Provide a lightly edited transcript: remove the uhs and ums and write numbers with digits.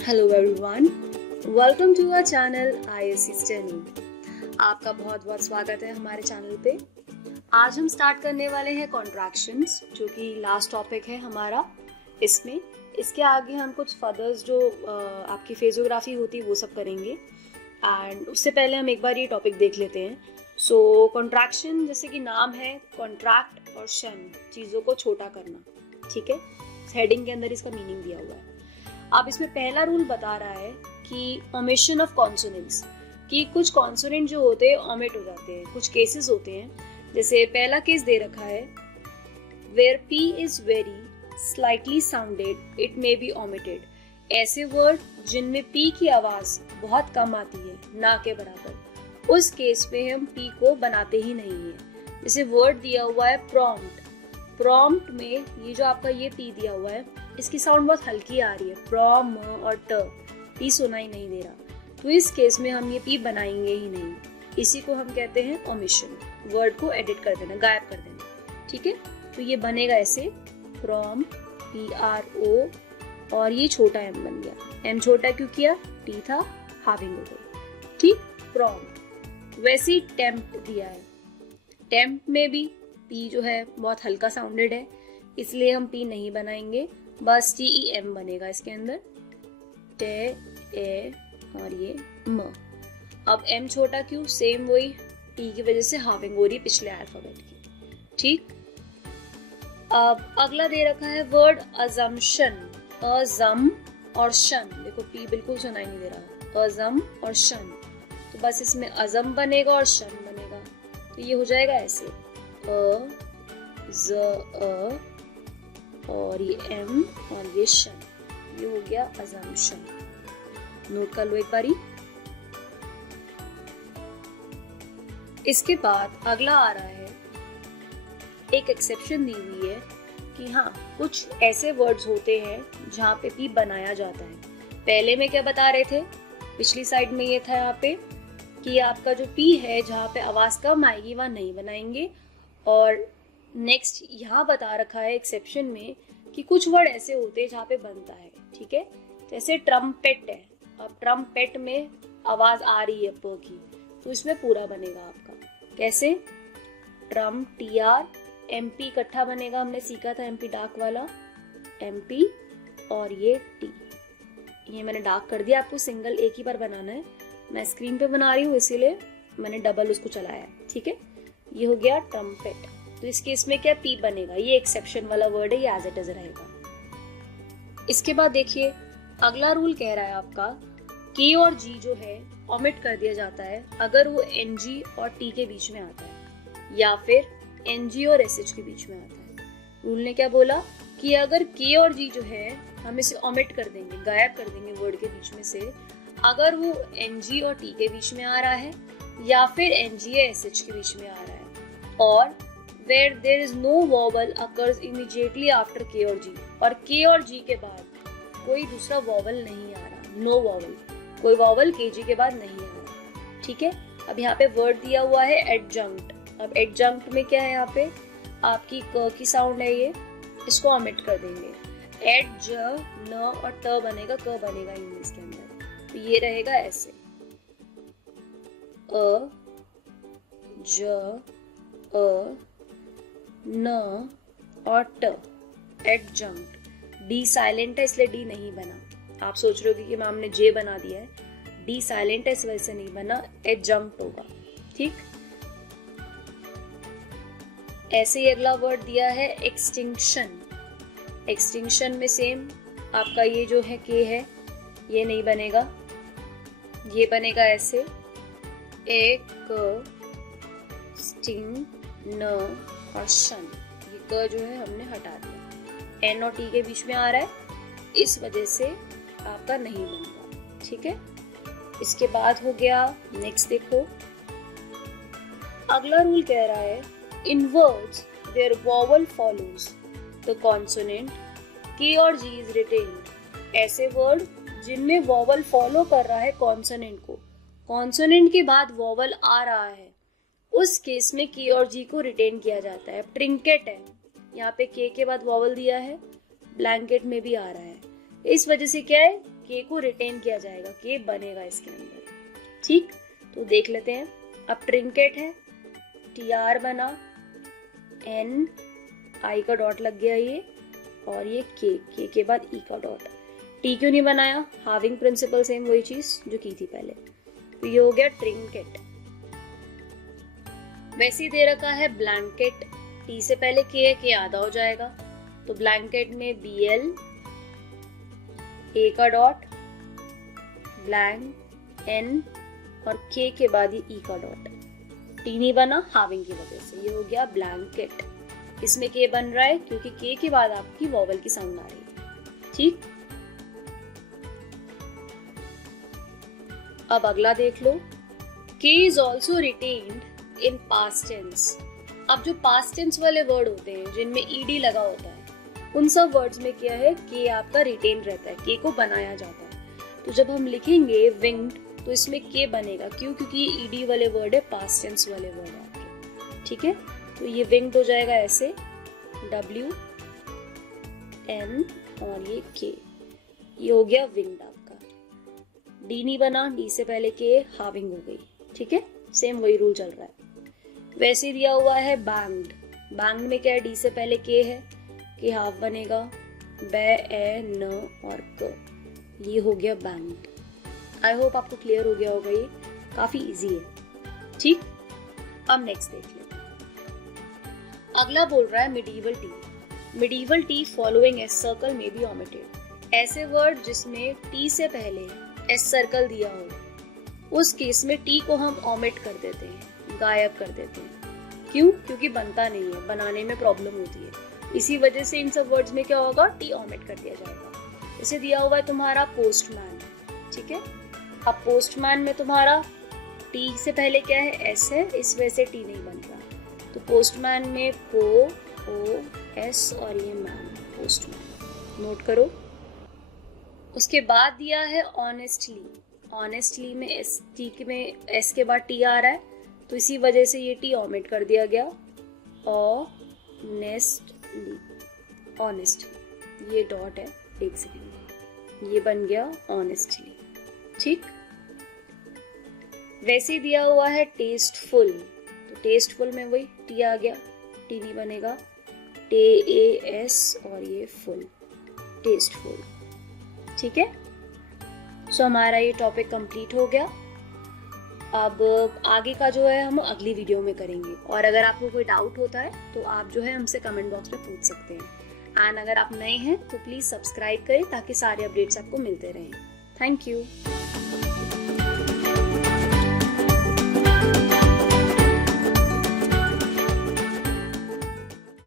Hello everyone, welcome to our channel ISC steno. आपका बहुत बहुत स्वागत है हमारे चैनल पे। आज हम स्टार्ट करने वाले हैं कॉन्ट्रैक्शंस, जो कि लास्ट टॉपिक है हमारा। इसके आगे हम कुछ फर्दर्स जो आपकी फेजियोग्राफी होती है वो सब करेंगे। एंड उससे पहले हम एक बार ये टॉपिक देख लेते हैं। सो कॉन्ट्रैक्शन, जैसे कि नाम है, कॉन्ट्रैक्ट और शन, चीज़ों को छोटा करना। ठीक है, हेडिंग के अंदर इसका मीनिंग दिया हुआ है। अब इसमें पहला रूल बता रहा है कि ओमिशन ऑफ कॉन्सोनेंट्स, कि कुछ कॉन्सोनेंट जो होते हैं ओमिट हो जाते हैं। कुछ केसेस होते हैं, जैसे पहला केस दे रखा है, where P is very slightly sounded it may be omitted. ऐसे वर्ड जिनमें P की आवाज बहुत कम आती है, ना के बराबर, उस केस पे हम P को बनाते ही नहीं है। जैसे वर्ड दिया हुआ है प्रॉम्प्ट, प्रॉम्प्ट में ये जो आपका ये P दिया हुआ है, इसकी साउंड बहुत हल्की आ रही है, प्रॉम और ट, P सुना ही नहीं दे रहा, तो इस केस में हम ये P बनाएंगे ही नहीं। इसी को हम कहते हैं ओमिशन, वर्ड को एडिट कर देना, गायब कर देना। ठीक है, तो ये बनेगा ऐसे, प्रॉम PRO, और ये छोटा m बन गया। m छोटा क्यों किया? T था, हाविंग हो गई। ठीक, प्रॉम। वैसे ही टेम्प दिया है, टेम्प में भी P जो है बहुत हल्का साउंडेड है, इसलिए हम P नहीं बनाएंगे, बस TEM बनेगा इसके अंदर, टे ए और ये म। अब M छोटा क्यों? सेम वही, T की वजह से हाविंग हो रही है पिछले अल्फाबेट की। ठीक, अब अगला दे रखा है वर्ड अजम्पशन, अजम और शन। देखो P बिल्कुल सुनाई नहीं दे रहा, अजम और शन, तो बस इसमें अजम बनेगा और शन बनेगा। तो ये हो जाएगा ऐसे, अ और ये M और ये शन, ये हो गया अजम्पशन। नोट कर लो एक बारी। इसके बाद अगला आ रहा है, एक एक्सेप्शन दी हुई है कि हाँ, कुछ ऐसे वर्ड्स होते हैं जहाँ पे P बनाया जाता है। पहले में क्या बता रहे थे, पिछली साइड में ये था यहाँ पे कि आपका जो P है जहाँ पे आवाज कम आएगी वहाँ नहीं बनाएंगे। और नेक्स्ट यहाँ बता रखा है एक्सेप्शन में कि कुछ वर्ड ऐसे होते हैं जहाँ पे बनता है। ठीक है, जैसे ट्रम्पेट है, अब ट्रम्पेट में आवाज आ रही है प की, तो इसमें पूरा बनेगा आपका। कैसे? ट्रम TR MP इकट्ठा बनेगा, हमने सीखा था MP डार्क वाला, MP और ये T, ये मैंने डार्क कर दिया। आपको सिंगल एक ही बार बनाना है, मैं स्क्रीन पे बना रही हूँ इसीलिए मैंने डबल उसको चलाया है। ठीक है, ये हो गया ट्रम्पेट। तो इस केस में क्या P बनेगा, ये एक्सेप्शन वाला वर्ड है, ये एज इट इज रहेगा। इसके बाद देखिए अगला रूल कह रहा है आपका, K और G जो है ओमिट कर दिया जाता है अगर वो NG और T के बीच में आता है, या फिर NG और SH के बीच में आता है। रूल ने क्या बोला कि अगर K और G जो है हम इसे ओमिट कर देंगे, गायब कर देंगे वर्ड के बीच में से, अगर वो NG और T के बीच में आ रहा है या फिर NG या SH के बीच में आ रहा है, और where there is no vowel occurs immediately after K और G, और K और G के बाद कोई दूसरा वॉवल नहीं आ रहा, नो वॉवल, कोई वॉवल KG के बाद नहीं आ रहा। ठीक है, अब यहाँ पे वर्ड दिया हुआ है एडजंक्ट। अब एडजंक्ट में क्या है, यहाँ पे आपकी क की साउंड है, ये इसको ओमिट कर देंगे, एड ज न और त बनेगा, क बनेगा इंग्लिश के अंदर, तो ये रहेगा ऐसे, अ ज अ न और ट, एडजंक्ट। डी साइलेंट है इसलिए डी नहीं बना। आप सोच रहे हो कि मैम ने जे बना दिया है, डी साइलेंट है इस वजह से नहीं बना, एडजंक्ट होगा। ठीक, ऐसे ही अगला वर्ड दिया है एक्सटिंक्शन। एक्सटिंक्शन में सेम आपका ये जो है के है, ये नहीं बनेगा, ये बनेगा ऐसे, एक स्टिंग न और शन, ये क जो है हमने हटा दिया, N और T के बीच में आ रहा है, इस वजह से आपका नहीं बनेगा। ठीक है, इसके बाद हो गया नेक्स्ट, देखो अगला रूल कह रहा है, in words there vowel follows the consonant K और G इज रिटेन्ड। ऐसे वर्ड जिनमें वॉवल फॉलो कर रहा है कॉन्सोनेंट को, कॉन्सोनेंट के बाद वॉवल आ रहा है, उस केस में K और G को रिटेन किया जाता है। ट्रिंकेट है, यहाँ पे K के बाद वॉवल दिया है, ब्लैंकेट में भी आ रहा है, इस वजह से क्या है के को रिटेन किया जाएगा, के बनेगा इसके अंदर। ठीक, तो देख लेते हैं। अब ट्रिंकेट है, TR बना, N I का डॉट लग गया ये, और ये के के बाद E का डॉट। T क्यों नहीं बनाया? हाविंग प्रिंसिपल सेम वही चीज जो की थी पहले। तो ये हो गया ट्रिंकेट। वैसे ही दे रखा है ब्लैंकेट, T से पहले के आधा हो जाएगा, तो ब्लैंकेट में BL, A का डॉट, ब्लैंक N और के बाद ये E का डॉट। T नहीं बना हाविंग की वजह से, ये हो गया ब्लैंकेट। इसमें के बन रहा है क्योंकि के बाद आपकी वॉवल की साउंड आ रही है। ठीक, अब अगला देख लो। K is also retained in past tense. अब जो पास्ट टेंस वाले वर्ड होते हैं जिनमें ईडी लगा होता है, उन सब वर्ड्स में क्या है, के आपका रिटेन रहता है, के को बनाया जाता है। तो जब हम लिखेंगे विंग्ड तो इसमें के बनेगा, क्यों? क्योंकि ये ईडी वाले वर्ड है, पास्ट टेंस वाले वर्ड है आपके। ठीक है, तो ये विंग्ड हो जाएगा ऐसे, W N और ये के, ये हो गया विंग्ड आपका। डी नहीं बना, डी से पहले के, हाविंग हो गई। ठीक है, सेम वही रूल चल रहा है। वैसे दिया हुआ है बैंग्ड। बैंग्ड में क्या है, डी से पहले के है, के हाफ बनेगा, बै ए न और क, ये हो गया बैंग्ड। आई होप आपको क्लियर हो गया होगा, ये काफी इजी है। ठीक, अब नेक्स्ट देख लेते हैं। अगला बोल रहा है medieval T. Medieval T following S circle में बी ओमिटेड। ऐसे वर्ड जिसमें टी से पहले एस सर्कल दिया हो, उस केस में टी को हम ओमिट कर देते हैं, गायब कर देते हैं। क्यों? क्योंकि बनता नहीं है, बनाने में प्रॉब्लम होती है। इसी वजह से इन सब वर्ड्स में क्या होगा, टी ओमिट कर दिया जाएगा। इसे दिया हुआ है तुम्हारा पोस्टमैन। ठीक है, अब पोस्टमैन में तुम्हारा टी से पहले क्या है, एस है, इस वजह से टी नहीं बन रहा। तो पोस्टमैन में पो ओ एस और ये मैन, पोस्टमैन, नोट करो। उसके बाद दिया है ऑनेस्टली। ऑनेस्टली में एस, टी में एस के बाद टी आ रहा है, तो इसी वजह से ये टी ओमिट कर दिया गया। ऑनेस्टली, ऑनेस्टली, ये डॉट है, एक सेकेंड, ये बन गया ऑनेस्टली। ठीक, वैसे दिया हुआ है टेस्टफुल। तो टेस्टफुल में वही टी आ गया, टी नहीं बनेगा, टे ए एस और ये फुल, टेस्टफुल। ठीक है, सो हमारा ये टॉपिक कंप्लीट हो गया। अब आगे का जो है हम अगली वीडियो में करेंगे, और अगर आपको कोई डाउट होता है तो आप जो है हमसे कमेंट बॉक्स में पूछ सकते हैं। एंड अगर आप नए हैं तो प्लीज़ सब्सक्राइब करें ताकि सारे अपडेट्स आपको मिलते रहें। Thank you.